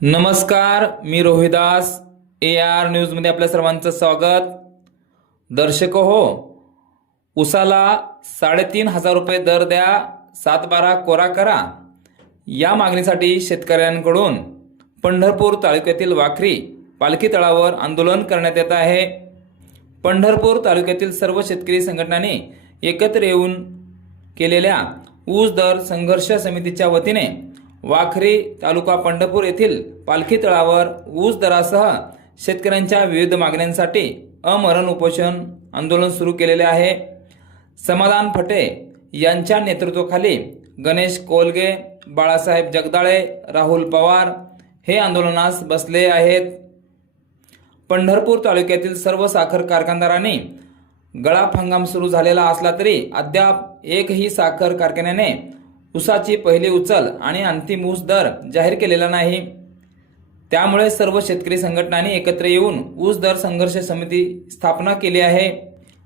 नमस्कार, मी रोहिदास AR न्यूजमध्ये आपल्या सर्वांचं स्वागत। दर्शक हो, उसाला 3,500 रुपये दर द्या, 7/12 कोरा करा या मागणीसाठी शेतकऱ्यांकडून पंढरपूर तालुक्यातील वाखरी पालखी तळावर आंदोलन करण्यात येत आहे। पंढरपूर तालुक्यातील सर्व शेतकरी संघटनांनी एकत्र येऊन केलेल्या ऊस दर संघर्ष समितीच्या वतीने वाखरी तालुका पंढरपूर येथील पालखी तळावर ऊस दरासह शेतकऱ्यांच्या विविध मागण्यांसाठी अमरण उपोषण आंदोलन सुरू केलेले आहे। समाधान फटे यांच्या नेतृत्वाखाली गणेश कोलगे, बाळासाहेब जगदाळे, राहुल पवार हे आंदोलनास बसले आहेत। पंढरपूर तालुक्यातील सर्व साखर कारखानदारांनी गळाफ हंगाम सुरू झालेला असला तरी अद्याप एकही साखर कारखान्याने ऊसाची पहिली उचल आणि अंतिम ऊस दर जाहीर केलेला नाही। त्यामुळे सर्व शेतकरी संघटनांनी एकत्र येऊन ऊस दर संघर्ष समिती स्थापना केली आहे।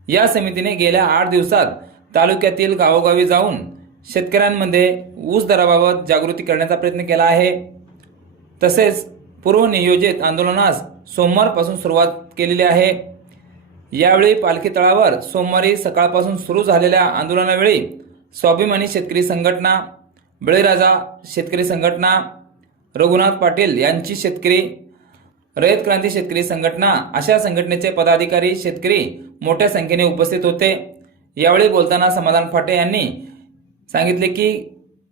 या समितीने गेल्या 8 दिवसात तालुक्यातील गावोगावी जाऊन शेतकऱ्यांमध्ये ऊस दराबाबत जागृती करण्याचा प्रयत्न केला आहे। तसेच पूर्वनियोजित आंदोलनास सोमवारपासून सुरुवात केलेली आहे। यावेळी पालखी तळावर सोमवारी सकाळपासून सुरू झालेल्या आंदोलनावेळी स्वाभिमानी शेतकरी संघटना, बळीराजा शेतकरी संघटना, रघुनाथ पाटील यांची शेतकरी, रयत क्रांती शेतकरी संघटना अशा संघटनेचे पदाधिकारी शेतकरी मोठ्या संख्येने उपस्थित होते। यावेळी बोलताना समाधान फाटे यांनी सांगितले की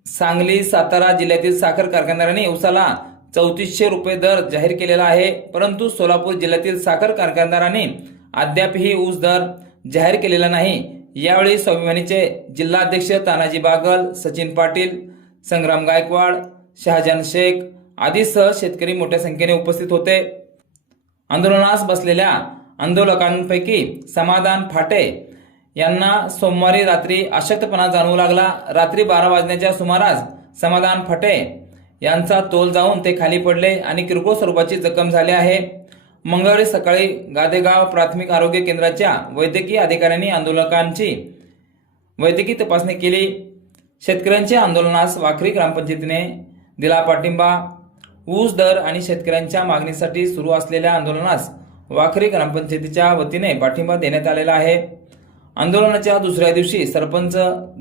सांगली, सातारा जिल्ह्यातील साखर कारखानदारांनी ऊसाला 3400 रुपये दर जाहीर केलेला आहे, परंतु सोलापूर जिल्ह्यातील साखर कारखानदारांनी अद्यापही ऊस दर जाहीर केलेला नाही। यावेळी स्वाभिमानीचे जिल्हाध्यक्ष तानाजी बागल, सचिन पाटील, संग्राम गायकवाड, शहाजान शेख आदीसह शेतकरी मोठ्या संख्येने उपस्थित होते। आंदोलनास बसलेल्या आंदोलकांपैकी समाधान फाटे यांना सोमवारी रात्री अशक्तपणा जाणवू लागला। रात्री 12 वाजण्याच्या सुमारास समाधान फाटे यांचा तोल जाऊन ते खाली पडले आणि किरकोळ स्वरूपाची जखम झाली आहे। मंगळवारी सकाळी गादेगाव प्राथमिक आरोग्य केंद्राच्या वैद्यकीय अधिकाऱ्यांनी आंदोलकांची वैद्यकीय तपासणी केली। शेतकऱ्यांच्या आंदोलनास वाखरी ग्रामपंचायतीने दिला पाठिंबा। ऊस दर आणि शेतकऱ्यांच्या मागणीसाठी सुरू असलेल्या आंदोलनास वाखरी ग्रामपंचायतीच्या वतीने पाठिंबा देण्यात आलेला आहे। आंदोलनाच्या दुसऱ्या दिवशी सरपंच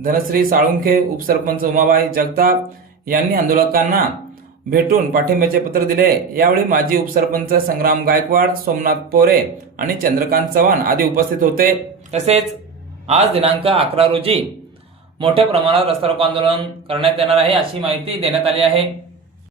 धनश्री साळुंखे, उपसरपंच उमाबाई जगताप यांनी आंदोलकांना भेटून पाठिंब्याचे पत्र दिले। यावेळी माजी उपसरपंच संग्राम गायकवाड, सोमनाथ पोरे आणि चंद्रकांत चव्हाण आदी उपस्थित होते। तसेच आज दिनांक 11 रोजी मोठ्या प्रमाणात रस्ता रोको आंदोलन करण्यात येणार आहे अशी माहिती देण्यात आली आहे।